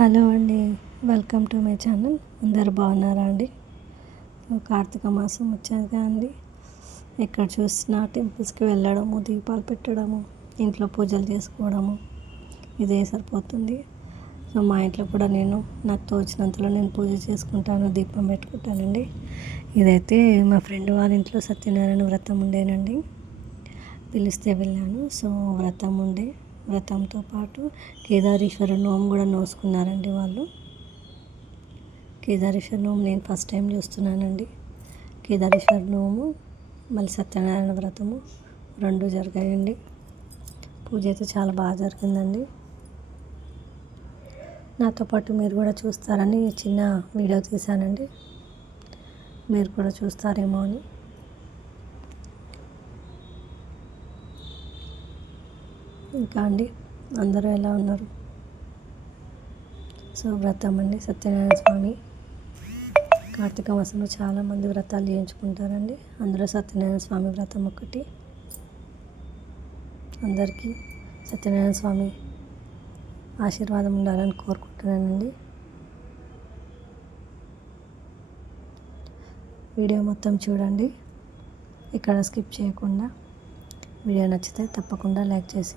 Hello అండి welcome to my channel. అందరు బాగున్నారా అండి? కార్తీక మాసం వచ్చాక అండి. ఎక్కడ చూసినా టెంపుల్స్కి వెళ్ళడము దీపాలు పెట్టడము ఇంట్లో పూజలు చేసుకోవడము ఇదే సరిపోతుంది. సో మా ఇంట్లో కూడా నేను నాకు తోచినంతలో నేను పూజ చేసుకుంటాను దీపం పెట్టుకుంటానండి. ఇదైతే మా ఫ్రెండ్ వాళ్ళ ఇంట్లో సత్యనారాయణ వ్రతం ఉండేనండి. పిలిస్తే వెళ్ళాను. సో వ్రతం ఉండే. వ్రతంతో పాటు కేదారేశ్వర నోము కూడా నోసుకున్నారండి వాళ్ళు. కేదారేశ్వర నోము నేను ఫస్ట్ టైం చూస్తున్నానండి. కేదారేశ్వర నోము మళ్ళీ సత్యనారాయణ వ్రతము రెండు జరిగాయండి. పూజ అయితే చాలా బాగా జరిగిందండి. నాతో పాటు మీరు కూడా చూస్తారని చిన్న వీడియో తీశానండి. మీరు కూడా చూస్తారేమో అని. ఇంకా అండి అందరూ ఎలా ఉన్నారు? సో వ్రతం అండి సత్యనారాయణ స్వామి కార్తీక మాసంలో చాలామంది వ్రతాలు చేయించుకుంటారండి. అందులో సత్యనారాయణ స్వామి వ్రతం ఒకటి అందరికీ సత్యనారాయణ స్వామి ఆశీర్వాదం ఉండాలని కోరుకుంటున్నానండి. వీడియో మొత్తం చూడండి. ఇక్కడ స్కిప్ చేయకుండా వీడియో నచ్చితే తప్పకుండా లైక్ చేసి